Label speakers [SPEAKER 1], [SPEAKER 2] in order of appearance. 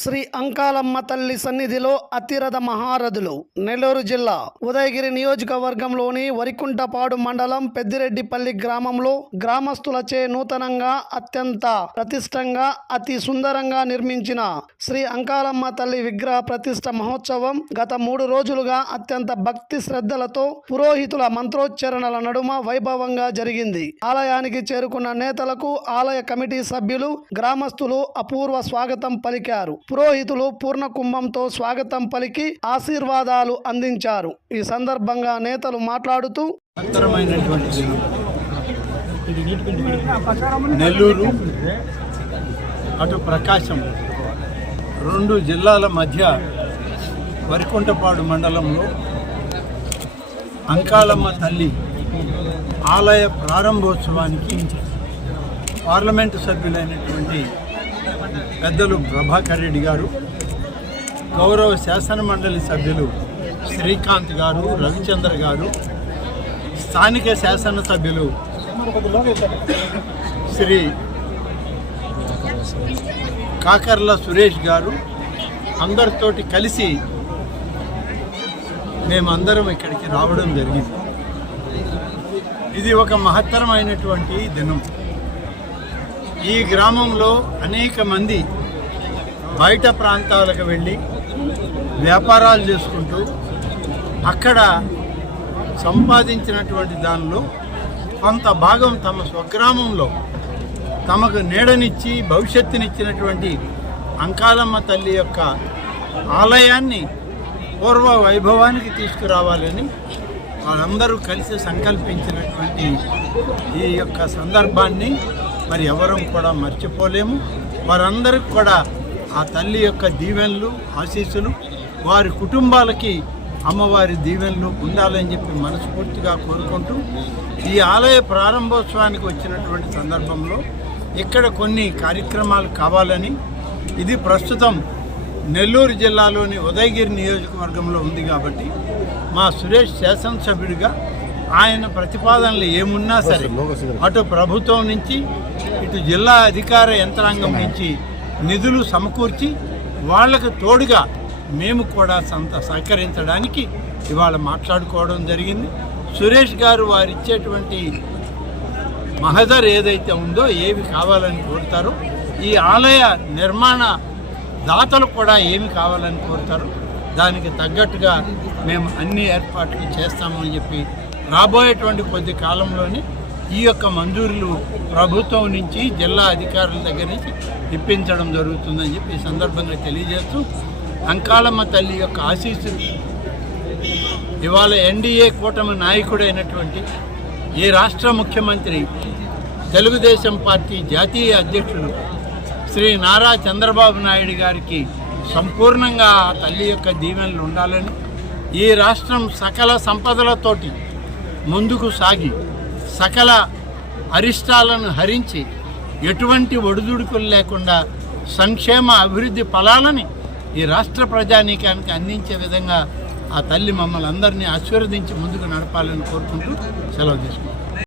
[SPEAKER 1] శ్రీ అంకాలమ్మ తల్లి సన్నిధిలో అతిరథ మహారథులు నెల్లూరు జిల్లా ఉదయగిరి నియోజకవర్గంలోని వరికుంటపాడు మండలం పెద్దిరెడ్డిపల్లి గ్రామంలో గ్రామస్తులచే నూతనంగా అత్యంత ప్రతిష్టంగా అతి సుందరంగా నిర్మించిన శ్రీ అంకాలమ్మ తల్లి విగ్రహ ప్రతిష్ట మహోత్సవం గత మూడు రోజులుగా అత్యంత భక్తి శ్రద్ధలతో పురోహితుల మంత్రోచ్చరణల నడుమ వైభవంగా జరిగింది. ఆలయానికి చేరుకున్న నేతలకు ఆలయ కమిటీ సభ్యులు గ్రామస్తులు అపూర్వ స్వాగతం పలికారు. పురోహితులు పూర్ణ కుంభంతో స్వాగతం పలికి ఆశీర్వాదాలు అందించారు. ఈ సందర్భంగా నేతలు మాట్లాడుతూ
[SPEAKER 2] నెల్లూరు అటు ప్రకాశం రెండు జిల్లాల మధ్య వరికుంటపాడు మండలంలో అంకాలమ్మ తల్లి ఆలయ ప్రారంభోత్సవానికి పార్లమెంటు సభ్యులైనటువంటి పెద్దలు ప్రభాకర్ రెడ్డి గారు గౌరవ శాసన మండలి సభ్యులు శ్రీకాంత్ గారు రవిచంద్ర గారు స్థానిక శాసనసభ్యులు శ్రీ కాకర్ల సురేష్ గారు అందరితోటి కలిసి మేమందరం ఇక్కడికి రావడం జరిగింది. ఇది ఒక మహత్తరమైనటువంటి దినం. ఈ గ్రామంలో అనేక మంది బయట ప్రాంతాలకు వెళ్ళి వ్యాపారాలు చేసుకుంటూ అక్కడ సంపాదించినటువంటి దానిలో కొంత భాగం తమ స్వగ్రామంలో తమకు నీడనిచ్చి భవిష్యత్తునిచ్చినటువంటి అంకాలమ్మ తల్లి యొక్క ఆలయాన్ని పూర్వ వైభవానికి తీసుకురావాలని వాళ్ళందరూ కలిసి సంకల్పించినటువంటి ఈ యొక్క సందర్భాన్ని మరి ఎవరం కూడా మర్చిపోలేము. వారందరికి కూడా ఆ తల్లి యొక్క దీవెనలు ఆశీస్సులు వారి కుటుంబాలకి అమ్మవారి దీవెనలు ఉండాలని చెప్పి మనస్ఫూర్తిగా కోరుకుంటూ ఈ ఆలయ ప్రారంభోత్సవానికి వచ్చినటువంటి సందర్భంలో ఇక్కడ కొన్ని కార్యక్రమాలు కావాలని ఇది ప్రస్తుతం నెల్లూరు జిల్లాలోని ఉదయగిరి నియోజకవర్గంలో ఉంది కాబట్టి మా సురేష్ శాసనసభ్యుడిగా ఆయన ప్రతిపాదనలు ఏమున్నా సరే అటు ప్రభుత్వం నుంచి ఇటు జిల్లా అధికార యంత్రాంగం నుంచి నిధులు సమకూర్చి వాళ్ళకు తోడుగా మేము కూడా సంత సహకరించడానికి ఇవాళ మాట్లాడుకోవడం జరిగింది. సురేష్ గారు వారు ఇచ్చేటువంటి మహదర్ ఏదైతే ఉందో ఏవి కావాలని కోరుతారో ఈ ఆలయ నిర్మాణ దాతలు కూడా ఏమి కావాలని కోరుతారో దానికి తగ్గట్టుగా మేము అన్ని ఏర్పాట్లు చేస్తామని చెప్పి రాబోయేటువంటి కొద్ది కాలంలోనే ఈ యొక్క మంజూరులు ప్రభుత్వం నుంచి జిల్లా అధికారుల దగ్గర నుంచి ఇప్పించడం జరుగుతుందని చెప్పి ఈ సందర్భంగా తెలియజేస్తూ అంకాలమ్మ తల్లి యొక్క ఆశీస్సులు ఇవాళ ఎన్డీఏ కూటమి నాయకుడైనటువంటి ఈ రాష్ట్ర ముఖ్యమంత్రి తెలుగుదేశం పార్టీ జాతీయ అధ్యక్షుడు శ్రీ నారా చంద్రబాబు నాయుడు గారికి సంపూర్ణంగా ఆ తల్లి యొక్క దీవెనలు ఉండాలని ఈ రాష్ట్రం సకల సంపదలతోటి ముందుకు సాగి సకల అరిష్టాలను హరించి ఎటువంటి ఒడిదుడుకులు లేకుండా సంక్షేమ అభివృద్ధి ఫలాలని ఈ రాష్ట్ర ప్రజానీకానికి అందించే విధంగా ఆ తల్లి మమ్మల్ని అందరినీ ఆశీర్వదించి ముందుకు నడపాలని కోరుకుంటూ సెలవు తీసుకుంటాం